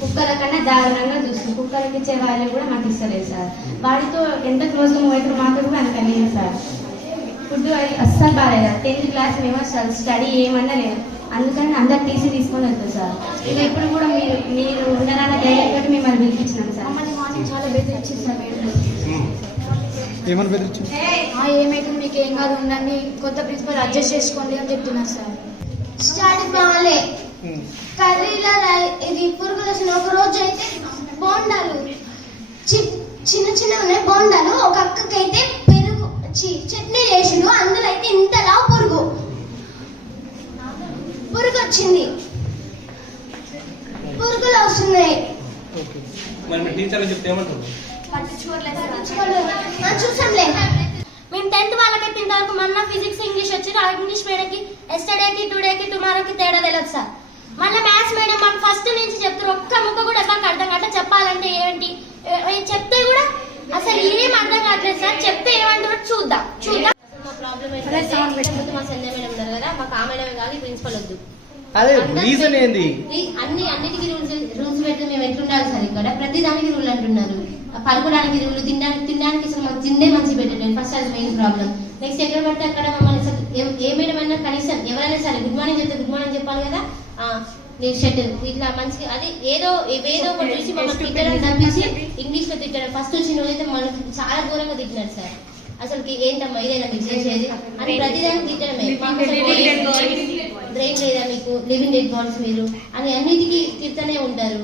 కుక్కల కన్నా దారుణంగా చూస్తుంది కుక్కలకి ఇచ్చే వాళ్ళు కూడా మాకు ఇస్తలేదు సార్. వాడితో ఎంత క్లోజ్గా మూవ్ మాకు కూడా అంత లేదు సార్. ఫుడ్ అది అస్సలు బాగాలేదు. టెన్త్ క్లాస్ మేము అసలు స్టడీ ఏమన్నా లేదు. అందుకని అందరు టీసీ తీసుకొని వెళ్తాం సార్. ఇక ఇప్పుడు కూడా మీరు మీరు ఉండరాన ధైర్యం తోటి మిమ్మల్ని పిలిపించినాం సార్. మమ్మల్ని మార్నింగ్ చాలా బెదిరించింది సార్ ఏమని బెదిరించింది ఆ, ఏమైతే మీకు ఏం కాదు ఉండండి. కొత్త ప్రిన్సిపల్ అడ్జస్ట్ చేసుకోండి అని చెప్తున్నారు సార్. స్టడీ బాగాలే కర్రీలో ఇది పురుగులు వచ్చిన ఒక రోజు అయితే బోండాలు చి- చిన్న చిన్న ఉన్నాయి బోండాలు ఒక అక్కకైతే పెరుగు చట్నీ చేసిండు అందులో అయితే ఇంతలా పురుగు. పురుగు వచ్చింది పురుగులు వస్తున్నాయి. చూసాంలే. మేము టెన్త్ వాళ్ళకైతే ఇంతవరకు మొన్న ఫిజిక్స్ ఇంగ్లీష్ వచ్చి ఆ ఇంగ్లీష్ మేడంకి ఎస్టర్డేకి టుడేకి టుమారోకి తేడా తెలియదు సార్. మళ్ళీ మ్యాథ్స్ మేడం మాకు ఫస్ట్ నుంచి చెప్తారు ఒక్క ముక్క కూడా మాకు అర్థం కావట్లే చెప్పాలంటే ఏంటి ఏ- ఏ చెప్తే కూడా అసలు ఏం అర్థం కావట్లేదు సార్ చెప్తే ఏమంటారో చూద్దాం. చూద్దాం. మా ప్రాబ్లం మా సంజయ్ మేడం ఉన్నారు కదా మాకు ఆ మేడమే కాదు ప్రిన్సిపల్ వద్దు. అదే రీజన్ ఏంది? ఈ అన్ని అన్నిటికీ రూల్స్ రూల్స్ పెట్టి మేము ఎట్లుండాలి సార్ ఇక్కడ? ప్రతి దానికి రూల్ అంటున్నారు. పడుకోవడానికి రూల్ తినడానికి తినడానికి అసలు మాకు తిండే మంచి పెట్టలేదు ఫస్ట్ అది మెయిన్ ప్రాబ్లం నెక్స్ట్ ఎక్కడ పడితే అక్కడ మమ్మల్ని అసలు ఏ- మేడం అయినా కనీసం ఎవరైనా సరే గుడ్ మార్నింగ్ చెప్తే గుడ్ మార్నింగ్ చెప్పాలి కదా. ఆ, నీ షర్ట్ ఇట్లా మంచిగా అది ఏదో ఏదో ఒకటి చూసి మమ్మల్ని తిట్టడం తప్పించి ఇంగ్లీష్లో తిట్టడం. ఫస్ట్ వచ్చిన రోజైతే మనకి చాలా దూరంగా తిట్టినారు సార్. అసలు ఏంటమ్మా ఇదేనా మీకు చేసేది? అని ప్రతిదానికి తిట్టడమే బ్రెయిన్ లేదా మీకు. లివింగ్ డెడ్ బాడీస్ మీరు. అని అన్నిటికీ తిడుతూనే ఉంటారు.